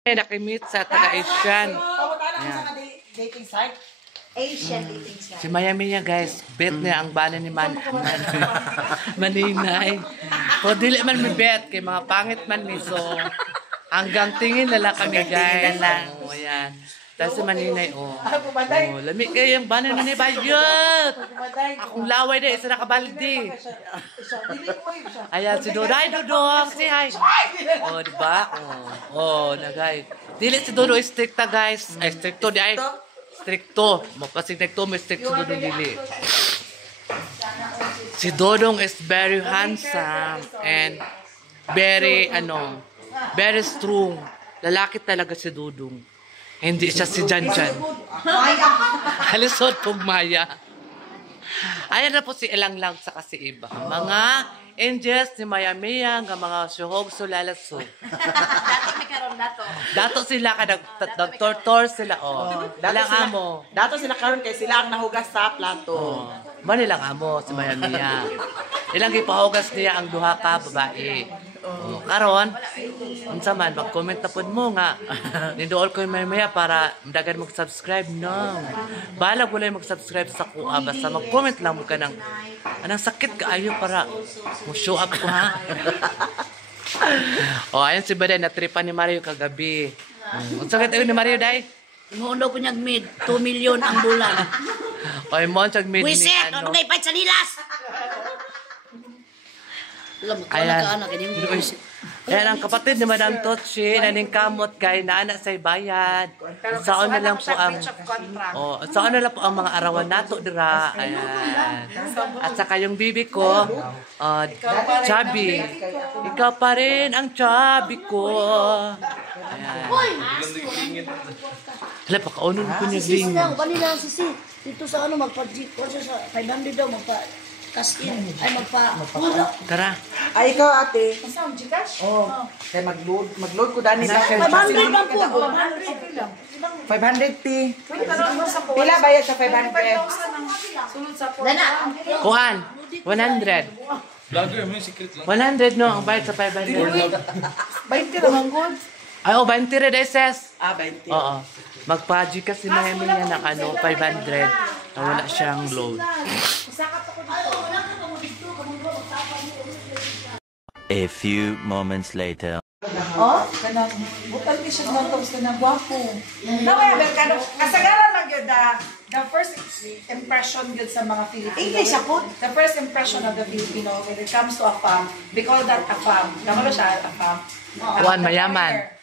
Nakimit sa taga-Asian. Dating site? Asian dating site. Si Miami niya guys, bet niya ang bana ni Maninay. O dili man mi bet, kay mga pangit man ni so. Hanggang tingin nila kami guys. O yan. Tapos si Maninay, lamig kayo yung bana ni Bayot. Akong laway na, isa nakabaldi. Ayan, si Doday, Dudong, si Hay. O, diba? O, nagay. Dili si Dodo stricta guys. Ay, stricto di ay. Stricto. Mapasig stricto, may stricto Dodo dili. Si Dodong is very handsome and very, very strong. Lalaki talaga si Dodong. Hindi siya si Janjan. Halisod pong Maya. Ayan na po si Ilang Lang sa kasi iba. Mga angels ni Maya Mia, nga mga suhog sulalaso. Dato may karon dato. Dato sila ka nagtortor sila Dalang amo. Dato sila karon kay sila ang nahugas sa plato. Manilang amo si Maya Mia. Ilang gipahugas niya ang duha ka babae. Karon, unsa man mag-comment na pud mo nga. Nidool ko may maya para dagan mag-subscribe no. Balag wala mag-subscribe sa kuha basta mag-comment lang mo ka ng anang sakit kaayo para mo show up ko ha. Ayun si Baday natripan ni Mario kagabi. Unsa kay ni Mario day? Ngundo ko niyag mid 2 million ang bulan. Oy mo sag mid ni Wisit, ano kay pay sa lilas. Ayan. Ayan ang kapatid ni Madam Totsi, naning kamot kay naanak sa bayan. Saan na lang po ang saan na lang po ang mga arawan nato dira. Ayan. At saka yung bibi ko, chubby. Ikaw pa rin ang chubby ko. Ayan. Hala, pakaunon ko niya ding. Balila sisi. Dito sa magpa-jeep ko sa 500 daw Kas-in. Ay, magpa-pulo. Tara. Ay, ikaw, ate. Masam, Gcash? Kaya mag-load ko dani sa 500 lang po. 500 lang. 500 ti. Pila bayad sa 500? Sunod sa po. Dana. Kuhan. 100. 100 no, ang bayad sa 500. 20 naman good. Ay, 20 rin, SS. 20. Oo. Magpa-G kasi Miami niya ng 500 na wala siyang load. A few moments later. Kanang butal ni siya ng kanang gwapo. Naway Amerikano, kasagaran lang yun the first impression yun sa mga Filipino. English ako. The first impression of the Filipino when it comes to a farm, they call that a farm. Kamalo siya, a farm. Juan, mayaman.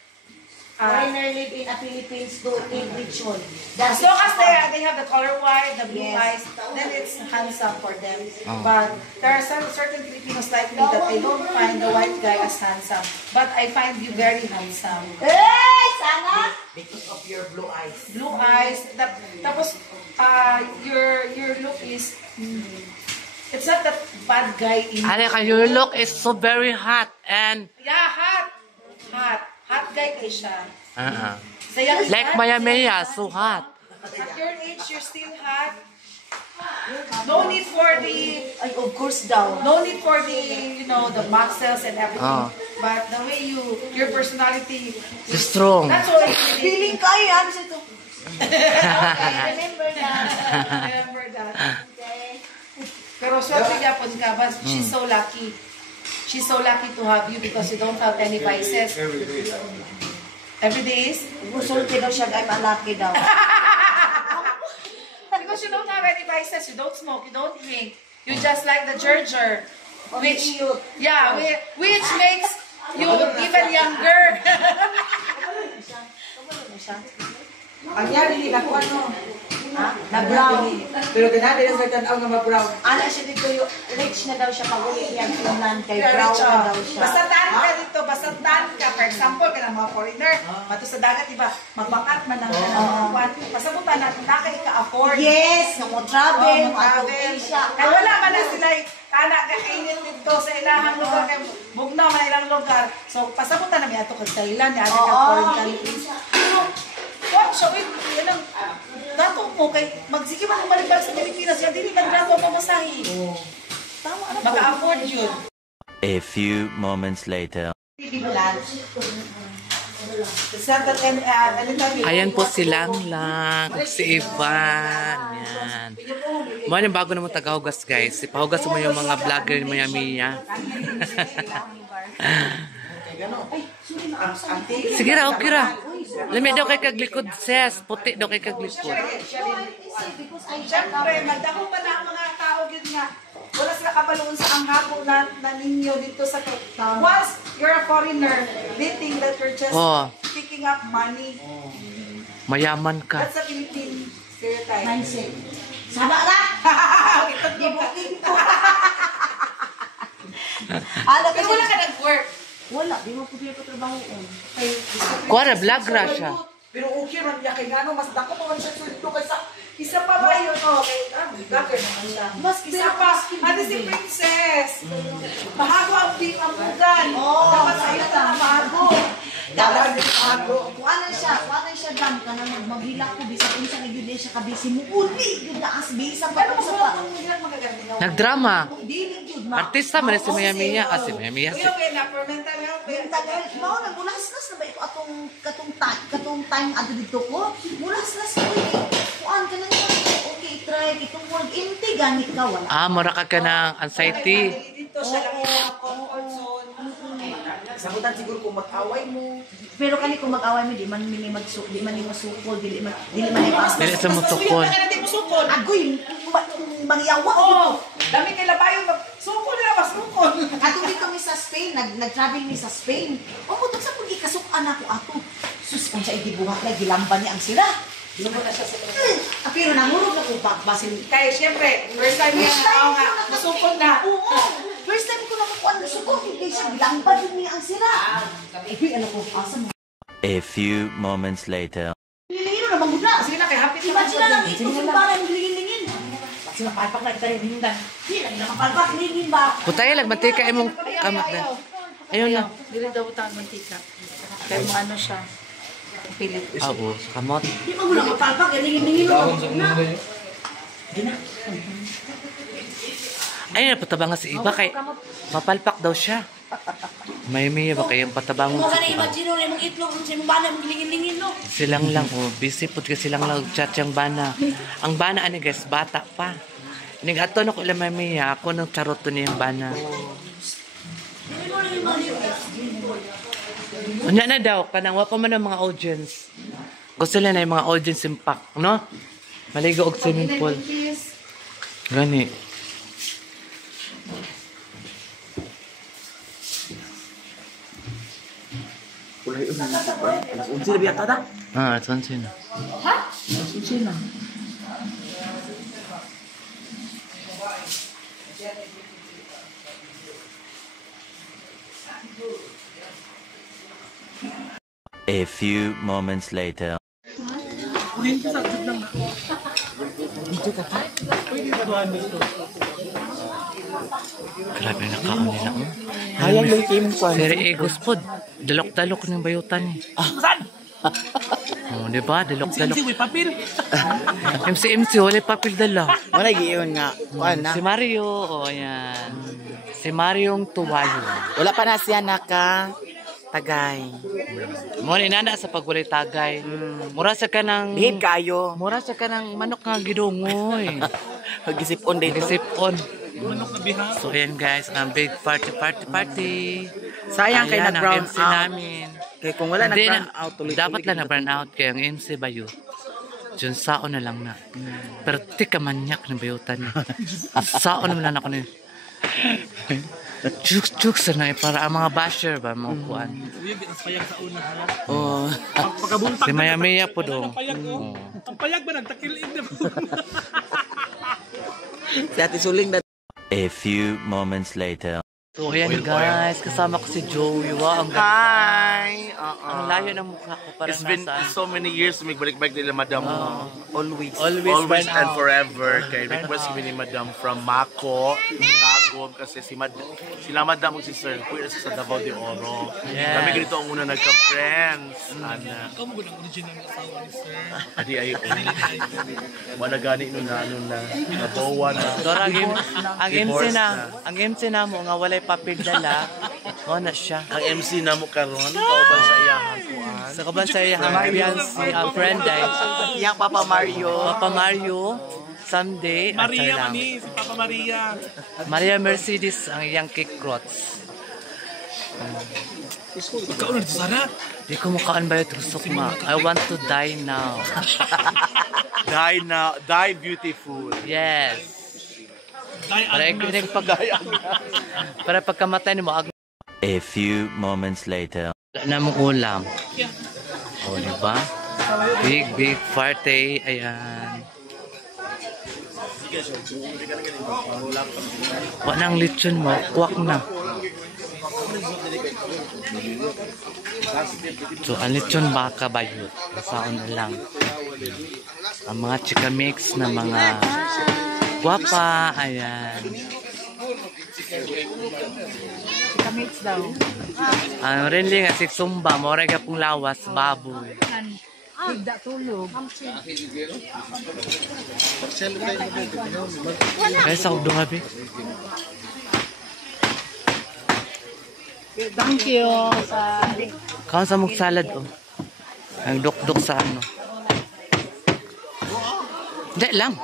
Foreigner live in a Philippines to eat rich one. As long as they have the color white, the blue eyes, then it's handsome for them. But there are certain Filipinos like me that I don't find the white guy as handsome. But I find you very handsome. Hey, sana! Because of your blue eyes. Blue eyes. Tapos, your look is, it's not that bad guy in Your look is so very hot and yeah, hot. Hot guy kay siya. like Miami, so hot. At your age, you're still hot. No need for the, Of course daw. no need for the, the muscles and everything. But the way your personality, Strong. that's all. Feeling kaya, ano siya ito? Okay, Remember that. remember that. Okay. Pero swerte yapon ka, but she's so lucky. She's so lucky to have you because you don't have any vices. Every day is? Gusulti daw siya, I'm unlucky daw. Because you don't have any vices. You don't smoke, you don't drink. You just like the Gerger. Which makes you even younger. Ang yan, hindi na ko Na-brown. Pero ganaan sa tanaw nga ma-brown. Ana siya dito yung rich na daw siya pag-uli niya Finland kay brown na daw siya. Basta tan ka dito, basta tan ka. For example, ka ng mga foreigner, mato sa dagat, diba, magbakat man ng kwan. Basta mo na ka-afford. Yes, nung mo travel, travel. Kaya wala man na sila, tanak na kainit dito sa ilahang lugar, kaya bugnaw man ilang lugar. So, pasabutan namin ato kag Thailand, ato kag foreign countries. Pero, what siya, yan ang, dato mo, kay magsige man balik sa Pilipinas, yan din man dato pamasahe. Tama na po. Maka-afford yun. A few moments later. Ayan po si Langlang, si Ivan. Yan. Mga yung bago naman tagahugas guys. Ipahugas mo yung mga vlogger ni Maya. Sige ra, okay ra. Lami daw kay kaglikod, sis. Puti daw kay kaglikod. Siyempre, magdako pa na ang mga tao yun nga. Wala sila kabaloon sa ang hapon na ninyo dito sa once you're a foreigner, they think that you're just picking up money. Mayaman ka. That's a Philippine stereotype. Mindset. Sama na! Ito Gibuking ko. Ano Pero wala ka nag-work. Wala, di mo pwede ko trabaho. Kuha na, vlog ra siya. Pero okay man niya kay gano, mas dako pa man siya sundo kaysa isa pa ba yun? Okay, vlogger naman siya. Mas Isa pa, ate si Princess. Mahago ang bugan. Dapat sa'yo na mahago. Dapat kuanan siya dam ka na maghilak ko bisag unsa ni gyud siya kabisi mo uli gyud na as bisag pa Pero sa pa. Nagdrama. Dili gyud ma. Artista man si Maya. Si Maya. Kuya, okay na, fermental health. Tagal mao na bulas-las na ba ito katong time adto dito ko. Bulas-las ko kuan ka na okay try itong word inti ganit ka wala. Mura ka ng anxiety. Dito siya lang yung comfort zone. Sabutan siguro kung mag-away mo. Pero kani kung mag-away mo di man ni masukol dili man ipas. Dili sa mutukol. Agoy mangyawa Oo, dami kay labayon. Sukol nila, masukol. Ato dito mi sa Spain, nag-travel mi sa Spain. O mutok sa pag ikasuk-an ako ato. Sus, kung siya igibuhat na, gilamban niya ang sila. Lumot na siya sa Pero nangurog na kung basin. Kaya siyempre, first time niya nga, masukol na. Oo, first time ko nakakuan na sukot. Hindi siya, gilamban din niya ang sila. Ano ko, asa mo? A few moments later. Lilingin na naman muna. Sige na, kay happy Imagine na lang, ito sa para yung lilingin. Sila palpak na kita yung hindan. Hindi na nakapalpak, lilingin ba? Putaya lang, mantika imong kamat na. Ayun na. Dili daw utang mantika. Kaya mo ano siya. Pilit. Oo, kamot. Hindi mo muna kapalpak, lilingin na. Ayun na, patabang nga si Iba kay mapalpak daw siya. May ba kayong patabang? Kung ka na imagine na yung itlog, kung sino ba na yung lilingin, no? Silang lang, busy po kasi silang lang chat yung bana. Ang bana, ano guys, bata pa. Ato na ko ilang Maya, ako nang charot to niyang bana. Unya na daw, kanang wapa man ang mga audience. Gusto nila na yung mga audience impact, no? Maligo og swimming pool. Gani. Unsi na biyata ta? Asan sila? Unsi na. A few moments later. Grabe na kaon nila. Hayang may kim kwan. Siri egos po. Dalok-dalok ng bayutan eh. Saan? Di ba? Dalok-dalok. May papel. MC, wala papel dala. Wala giyon nga. Kuan na. Si Mario, ayan. Si Mario yung tuwayo. Wala pa na siya naka tagay. Muna inanda sa pagwalay tagay. Mura sa ka ng... Bihid kayo. Mura sa ka ng manok nga gidungoy. Gisip-on dito. Isip-on. So ayan guys, ang big party. Sayang kay Ayan, nag-brown ang MC out. namin. Kaya kung wala Hindi nag-brown na- out, tuloy-tuloy. Dapat lang na-burn out kaya ang MC bayo. Diyan saon na lang na. Pero tika manyak ng bayutan niya. Saon naman lang ako niya. Chooks na para ang mga basher ba mga kuan. Oh. Si Maya po dong. Ang payag ba nagtakilid na po? Si Ate Suling na. A few moments later. So ayan guys, kasama ko si Joey. Wow, ang ganda. Hi! Ang layo ng mukha ko parang It's been nasa... so many years magbalik-balik nila Madam. Always. Always Always burn and out. forever. Kay request kami ni Madam from Mako, Tagum, kasi sila Madam og si Sir Queer sa Davao de Oro. Yes. Kami ganito ang una nagka-friends. Ana. Ikaw mo ng original na asawa ni Sir. Adi ay wala gani no na nabawa na. Dora, ang MC Divorce na, na. ang MC na mo nga walay papel dala. O na siya. Ang MC na mo karon kauban sa iyahang kuan. Sa kabansay ang fiancé, ang friend ay Yang Papa Mario. Papa Mario, someday. Maria Mani, si Papa Maria. Maria Mercedes ang iyang kickrots. Ikaw na dito sana. Di ko mukaan ba yung tusok ma. I want to die now. Die now, die beautiful. Yes. Dahil Para pagkamatay ni mo, A few moments later. wala na mong ulam. O, diba? Big party. Ayan. Wala nang lechon mo. Kuwak na. So, ang lechon baka bayot. Saon na lang. Ang mga chika mix na mga guwapa. Ayan. Kamits daw. Ang rinli nga si Sumba. Moray ka pong lawas. Baboy. Tidak tulog. Kaya sa kong dungabi. Thank you sa Kaon sa mong salad, oh. Ang duk-duk sa ano. Hindi lang.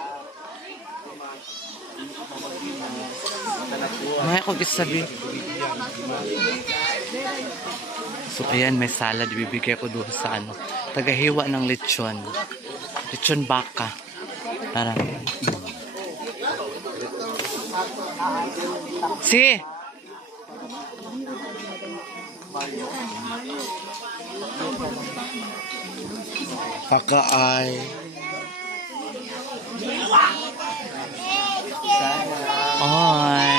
May akong isabi. So, ayan, may salad. Ibibigay ko doon sa ano. Tagahiwa ng lechon. Lechon baka. Parang. Sige. Kakaay. Oy.